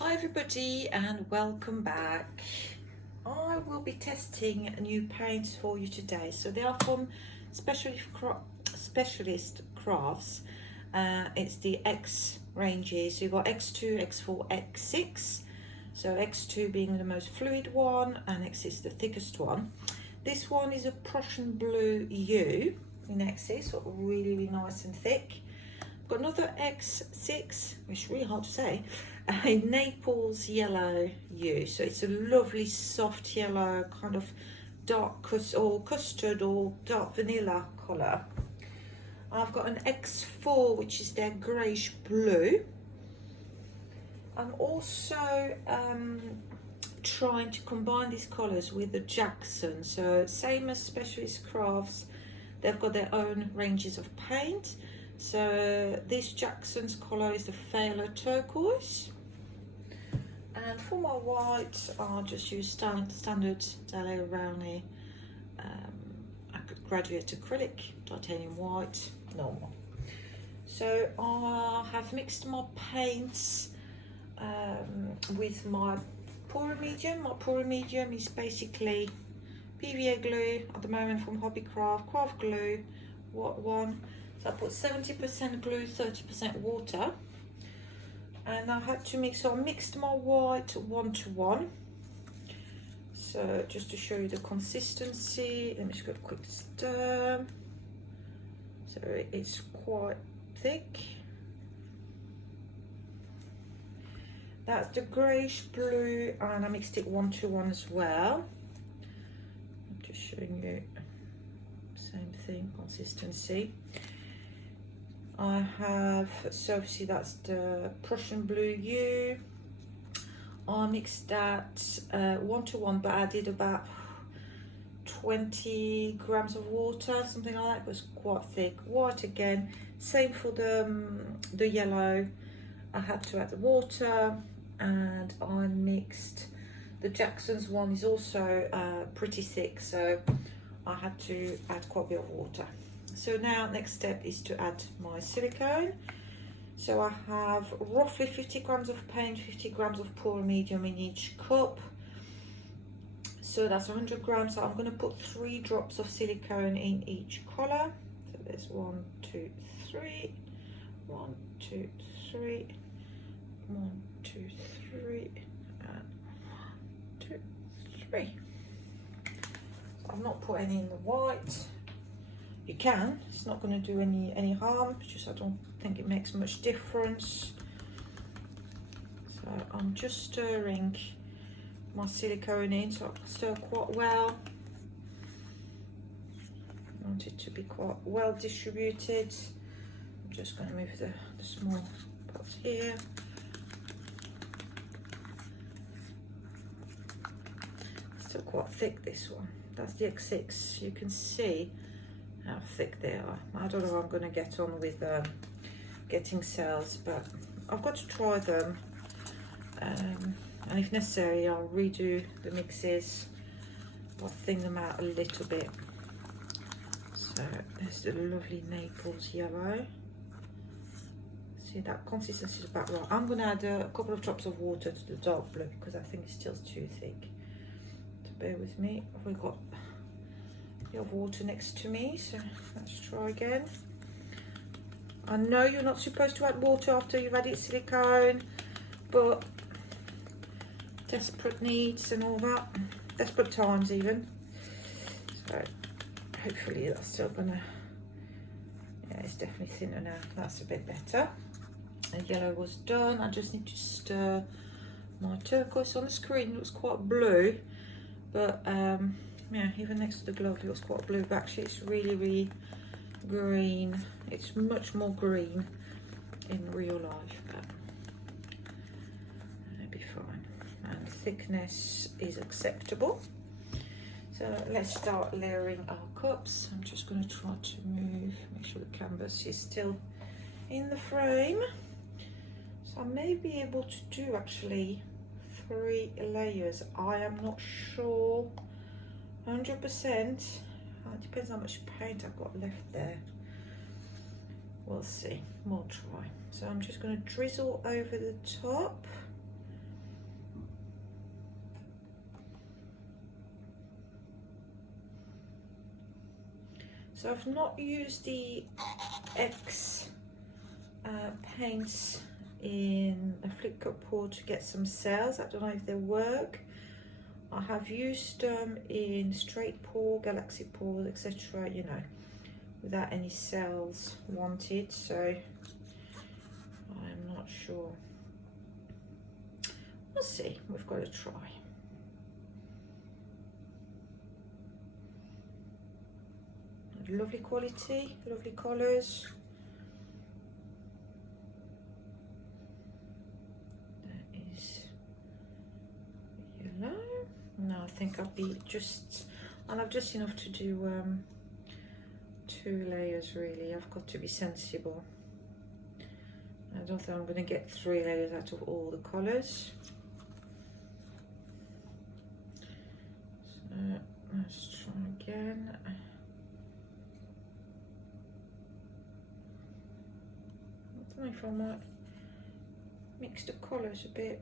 Hi everybody and welcome back. I will be testing new paints for you today. So they are from Specialist Crafts. It's the X ranges. So you've got X2, X4, X6. So X2 being the most fluid one and X6 the thickest one. This one is a Prussian Blue U in X6, so really nice and thick. Got another X6, which is really hard to say, a Naples yellow U. So it's a lovely soft yellow, kind of dark custard or dark vanilla colour. I've got an X4, which is their greyish blue. I'm also trying to combine these colours with the Jackson. So same as Specialist Crafts, they've got their own ranges of paint. So this Jackson's colour is the Failer Turquoise. And for my white, I'll just use standard Daler Rowney graduate acrylic, titanium white, normal. So I have mixed my paints with my pourer medium. My pourer medium is basically PVA glue at the moment from Hobbycraft, craft glue, what one. So I put 70% glue, 30% water, and I had to mix. So I mixed my white 1:1. So just to show you the consistency, let me just go a quick stir. So it's quite thick. That's the greyish blue, and I mixed it 1:1 as well. I'm just showing you same thing, consistency. I have, so obviously that's the Prussian Blue U. I mixed that 1:1, but I did about 20 grams of water, something like that. It was quite thick. White again, same for the yellow. I had to add the water, and I mixed the Jackson's one is also pretty thick, so I had to add quite a bit of water. So now next step is to add my silicone. So I have roughly 50 grams of paint, 50 grams of pourer medium in each cup. So that's 100 grams. So I'm going to put 3 drops of silicone in each colour. So there's 1, 2, 3, 1, 2, 3, 1, 2, 3, and 1, 2, 3. So I've not put any in the white. You can, it's not going to do any harm, it's just I don't think it makes much difference. So I'm just stirring my silicone in, so I can stir quite well. I want it to be quite well distributed. I'm just going to move the small pots here. Still quite thick, this one. That's the X6, you can see how thick they are. I don't know how I'm going to get on with getting cells, but I've got to try them, and if necessary I'll redo the mixes. I'll thin them out a little bit. So there's the lovely Naples yellow. See, that consistency is about right. I'm going to add a couple of drops of water to the dark blue because I think it's still too thick. So bear with me. We've got of water next to me, so let's try again. I know you're not supposed to add water after you've added silicone, but desperate needs and all that, desperate times even. So hopefully that's still gonna, yeah, it's definitely thinner now. That's a bit better. The yellow was done. I just need to stir my turquoise. On the screen it looks quite blue, but yeah, even next to the glove it looks quite blue, but actually it's really green. It's much more green in real life, but it'll be fine. And the thickness is acceptable. So let's start layering our cups. I'm just going to try to make sure the canvas is still in the frame. So I may be able to do actually 3 layers. I am not sure 100%. It depends how much paint I've got left there. We'll see. We'll try. So I'm just going to drizzle over the top. So I've not used the X paints in a flip cup pour to get some cells. I don't know if they work. I have used them in straight pour, galaxy pour, etc., you know, without any cells wanted, so I'm not sure. We'll see, we've got to try. Lovely quality, lovely colours. That is yellow. No, I think I'll be I'll have just enough to do 2 layers really. I've got to be sensible. I don't think I'm going to get 3 layers out of all the colours. So let's try again. I don't know if I might mix the colours a bit.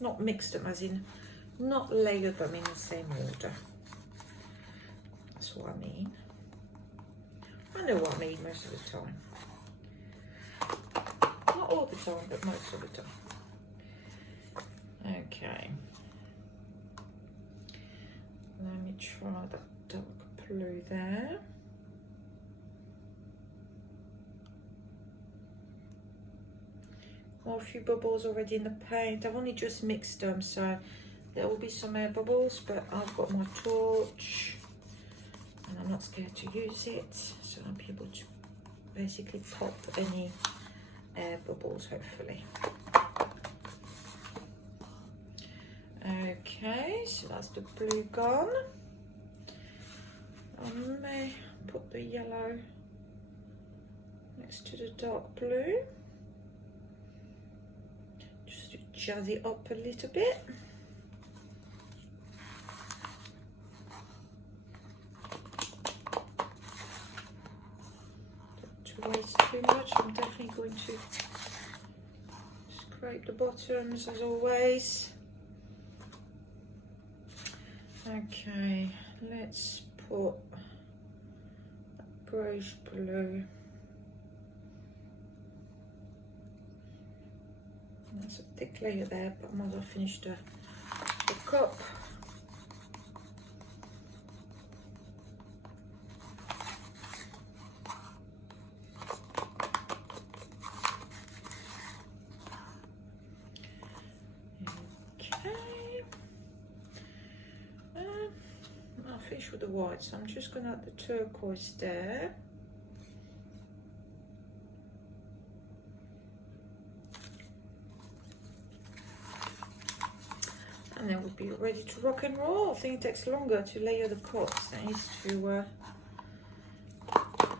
Not mix them as in, not layer them in the same order. That's what I mean. I know what I mean most of the time. Not all the time, but most of the time. Okay. Let me try that dark blue there. Well, a few bubbles already in the paint. I've only just mixed them, so there will be some air bubbles, but I've got my torch and I'm not scared to use it, so I'll be able to basically pop any air bubbles, hopefully. Okay, so that's the blue gone. I may put the yellow next to the dark blue. Just to jazz it up a little bit. Don't waste too much. I'm definitely going to scrape the bottoms as always. Okay, let's put that greyish blue. That's a thick layer there, but I might as well finish the cup. I'll finish with the white, so I'm just going to add the turquoise there. And then we'll be ready to rock and roll. I think it takes longer to layer the cups than it is to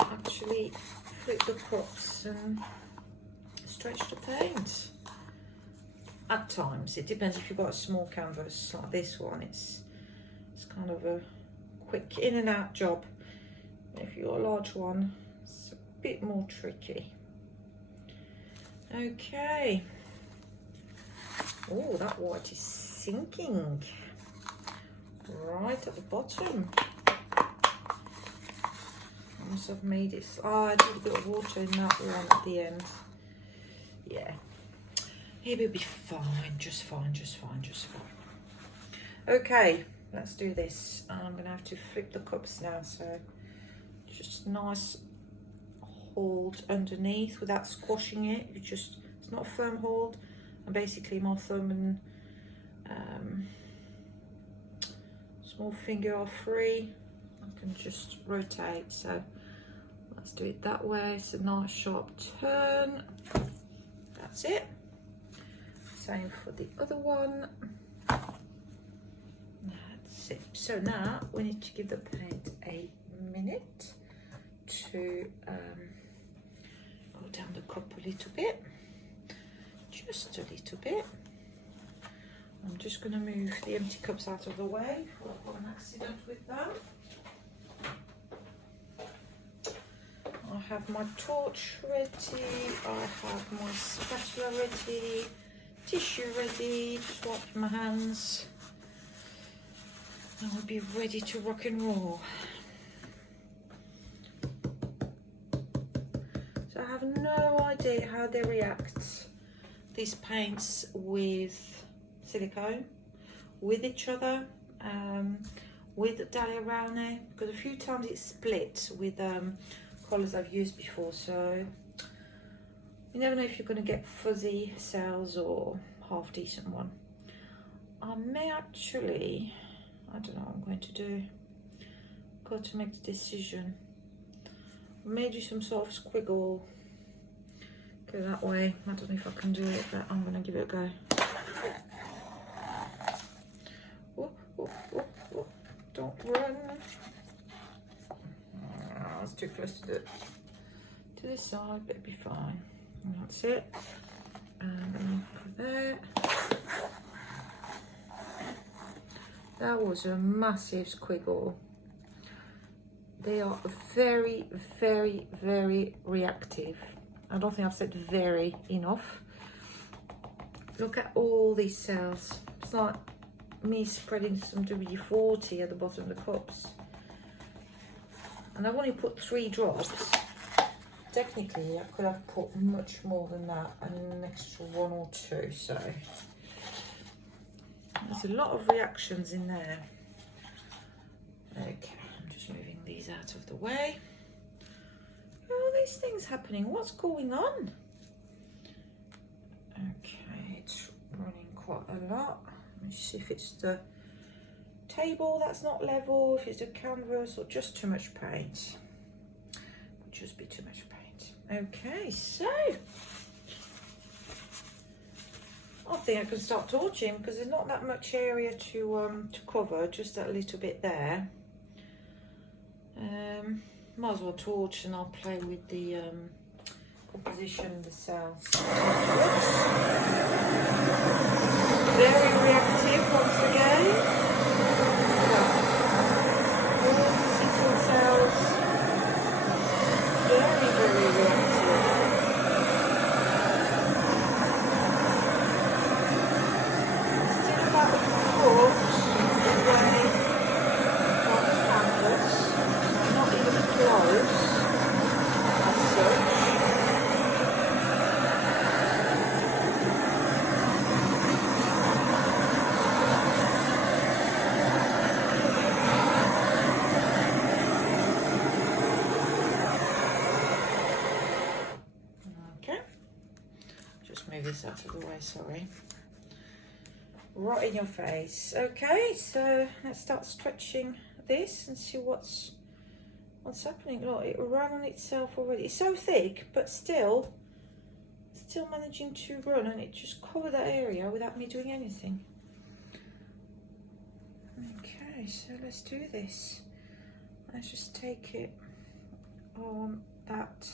actually flip the cups and stretch the paint. At times, it depends. If you've got a small canvas like this one, it's kind of a quick in and out job. If you've got a large one, it's a bit more tricky. Okay. Oh, that white is sinking right at the bottom. I must have made it. Oh, I did a bit of water in that one at the end. Yeah, it will be fine, just fine, just fine, just fine. Okay, let's do this. I'm gonna have to flip the cups now, so just nice hold underneath without squashing it. It's not a firm hold, and basically my thumb and small finger are free. I can just rotate, so let's do it that way. It's a nice sharp turn. That's it. Same for the other one. That's it. So now we need to give the paint a minute to go down the cup a little bit, just a little bit. I'm just going to move the empty cups out of the way before I've got an accident with them. I have my torch ready, I have my spatula ready, tissue ready, just wiping my hands, and we'll be ready to rock and roll. see how they react, these paints, with silicone, with each other, with Dahlia Rowney, because a few times it's split with colours I've used before, so you never know if you're going to get fuzzy cells or half decent one. I may actually, I don't know what I'm going to do. Got to make the decision. I may do some sort of squiggle, go that way. I don't know if I can do it, but I'm going to give it a go. Oh, oh, oh, oh. Don't run. Oh, it's too close to the side, but it'll be fine. And that's it. And for there. That was a massive squiggle. They are very, very, very reactive. I don't think I've said very enough. Look at all these cells. It's like me spreading some WD-40 at the bottom of the cups. And I've only put 3 drops. Technically, I could have put much more than that, and an extra 1 or 2, so there's a lot of reactions in there. Okay, I'm just moving these out of the way. All these things happening. What's going on? Okay, it's running quite a lot. Let me see if it's the table that's not level, if it's the canvas, or just too much paint. Would just be too much paint. Okay, so I think I can start torching, because there's not that much area to cover, just that little bit there. Might as well torch, and I'll play with the composition of the cell. Very reactive once again. All these little cells, very, very reactive. Still about a foot away from the canvas, not even close as such. Move this out of the way, sorry. Right in your face. Okay, so let's start stretching this and see what's happening. Look, it ran on itself already. It's so thick, but still managing to run, and it just covered that area without me doing anything. Okay, so let's do this. Let's just take it on that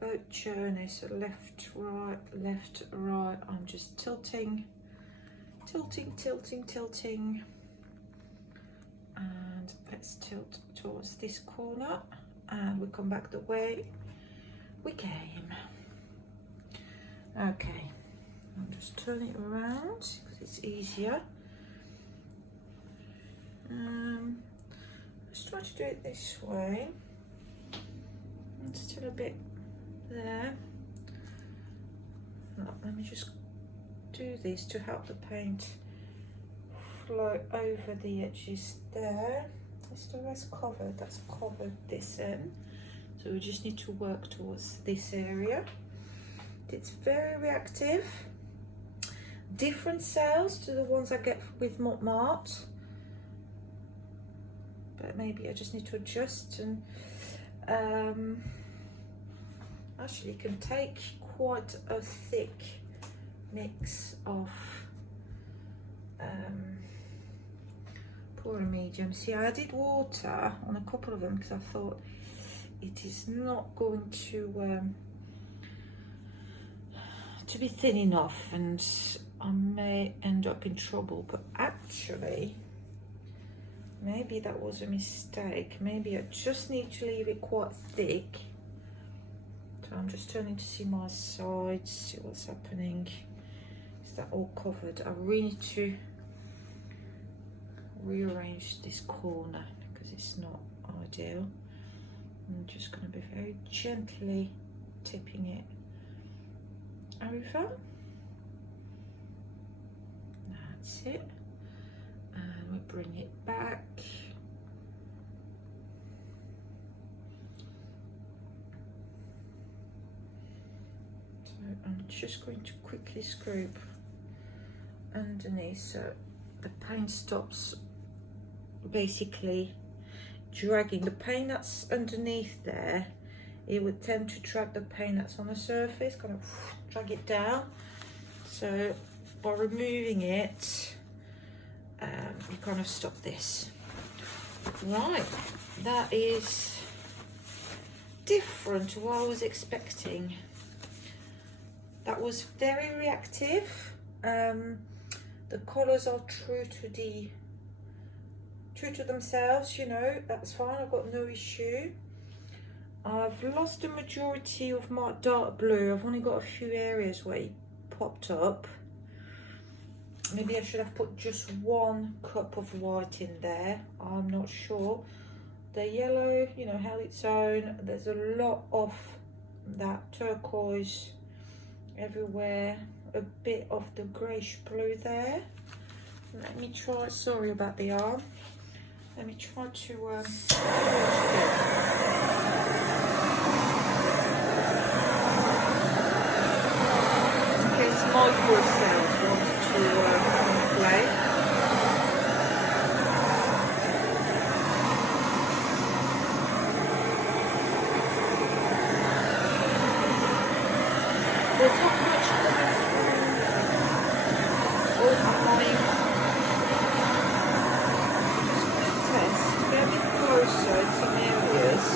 boat journey, so left, right. I'm just tilting, and let's tilt towards this corner, and we come back the way we came. Okay, I'll just turn it around because it's easier. Let's try to do it this way. It's still a bit there. Let me just do this to help the paint flow over the edges there. Is the rest covered? That's covered this end, so we just need to work towards this area. It's very reactive, different cells to the ones I get with Montmartre, but maybe I just need to adjust, and actually can take quite a thick mix of poor and medium. See, I did water on a couple of them because I thought it is not going to be thin enough, and I may end up in trouble. But actually, maybe that was a mistake. Maybe I just need to leave it quite thick. So I'm just turning to see my sides, see what's happening. Is that all covered? I really need to rearrange this corner because it's not ideal. I'm just going to be very gently tipping it over. That's it. And we bring it back. So I'm just going to quickly scrape underneath so the paint stops basically dragging. The paint that's underneath there, it would tend to drag the paint that's on the surface, kind of drag it down. So by removing it, you kind of stop this. Right, that is different to what I was expecting. That was very reactive. The colours are true to themselves, you know, that's fine, I've got no issue. I've lost the majority of my dark blue. I've only got a few areas where it popped up. Maybe I should have put just 1 cup of white in there, I'm not sure. The yellow, you know, held its own. There's a lot of that turquoise everywhere, a bit of the greyish blue there. Let me try, sorry about the arm. Let me try to in case micro cells wants to play. There's not much coming through. Oh, I'm lying. Closer in some areas.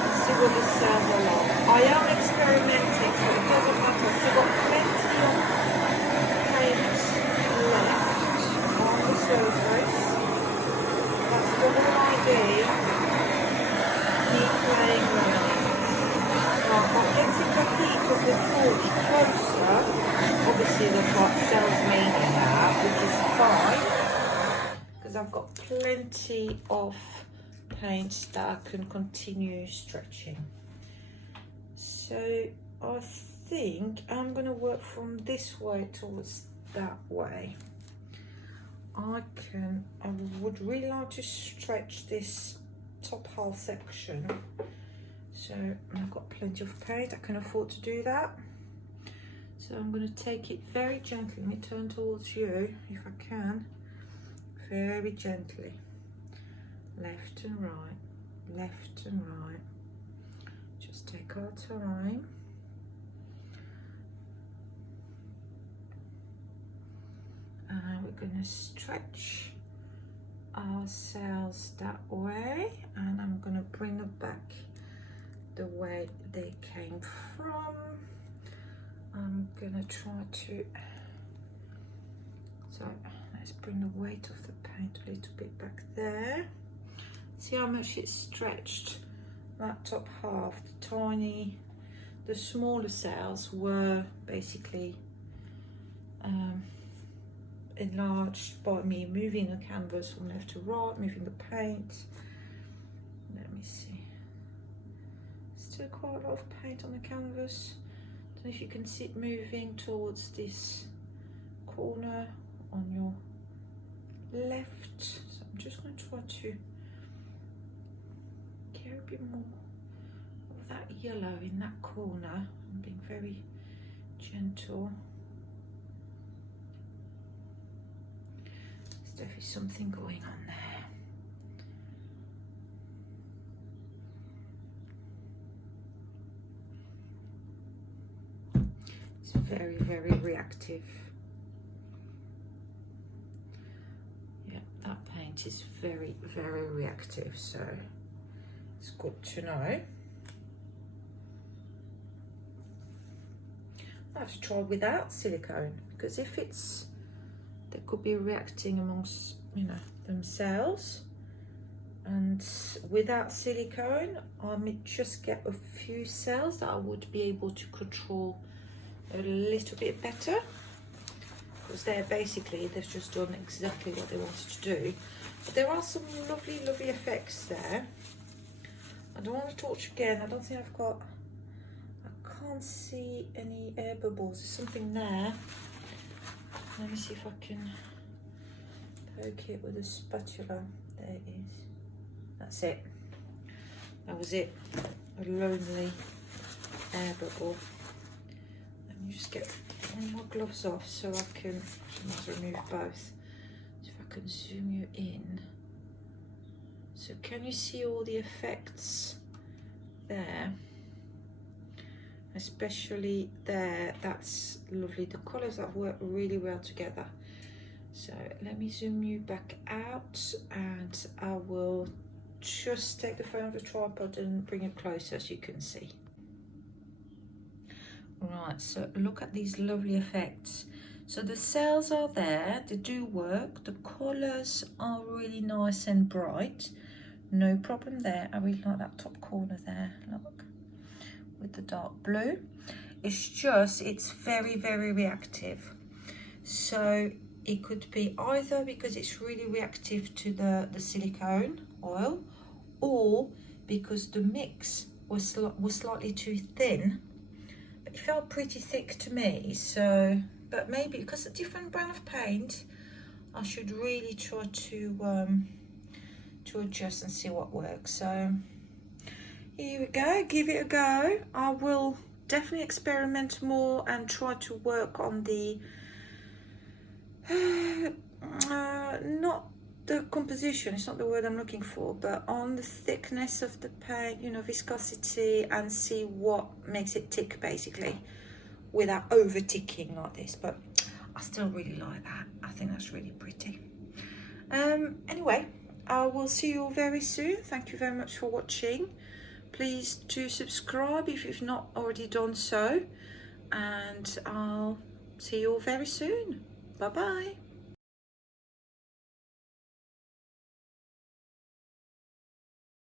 Let's see what this cells are like. I am experimenting, so it doesn't matter. I've still got plenty of paint left on the surface. That's the whole idea. Keep playing around it. Now, I'm getting the heat of the torch closer. Obviously, they've got cells mainly now, which is fine. I've got plenty of paint that I can continue stretching. So I think I'm going to work from this way towards that way. I would really like to stretch this top half section. So I've got plenty of paint, I can afford to do that. So I'm going to take it very gently. Let me turn towards you if I can. Very gently, left and right, left and right. Just take our time. And we're going to stretch our cells that way, and I'm going to bring them back the way they came from. I'm going to try to, so let's bring the weight of the paint a little bit back there. See how much it's stretched, that top half. The smaller cells were basically enlarged by me moving the canvas from left to right, moving the paint. Let me see. Still quite a lot of paint on the canvas. Don't know if you can see it moving towards this corner on your left. So I'm just going to try to get a bit more of that yellow in that corner. I'm being very gentle. There's definitely something going on there. It's very, very reactive. That paint is very, very reactive, so it's good to know. I have to try without silicone, because if they could be reacting amongst, you know, themselves, and without silicone I may just get a few cells that I would be able to control a little bit better. Because they've just done exactly what they wanted to do. But there are some lovely, lovely effects there. I don't want to torch again. I don't think I've got can't see any air bubbles. There's something there. Let me see if I can poke it with a spatula. There it is. That's it. That was it. A lonely air bubble. Let me just get one of my gloves off so I can, I might remove both. So if I can zoom you in. So can you see all the effects there? Especially there, that's lovely. The colours have worked really well together. So let me zoom you back out, and I will just take the phone off the tripod and bring it closer so you can see. Right, so look at these lovely effects. So the cells are there, they do work. The colours are really nice and bright. No problem there. I really like that top corner there, look, with the dark blue. It's just, it's very, very reactive. So it could be either because it's really reactive to the silicone oil, or because the mix was slightly too thin. But it felt pretty thick to me, so, but maybe because a different brand of paint, I should really try to adjust and see what works. So here we go, give it a go. I will definitely experiment more and try to work on the not the composition, it's not the word I'm looking for, but on the thickness of the paint, you know, viscosity, and see what makes it tick basically without over ticking like this. But I still really like that. I think that's really pretty. Anyway, I will see you all very soon. Thank you very much for watching. Please do subscribe if you've not already done so, and I'll see you all very soon. Bye bye.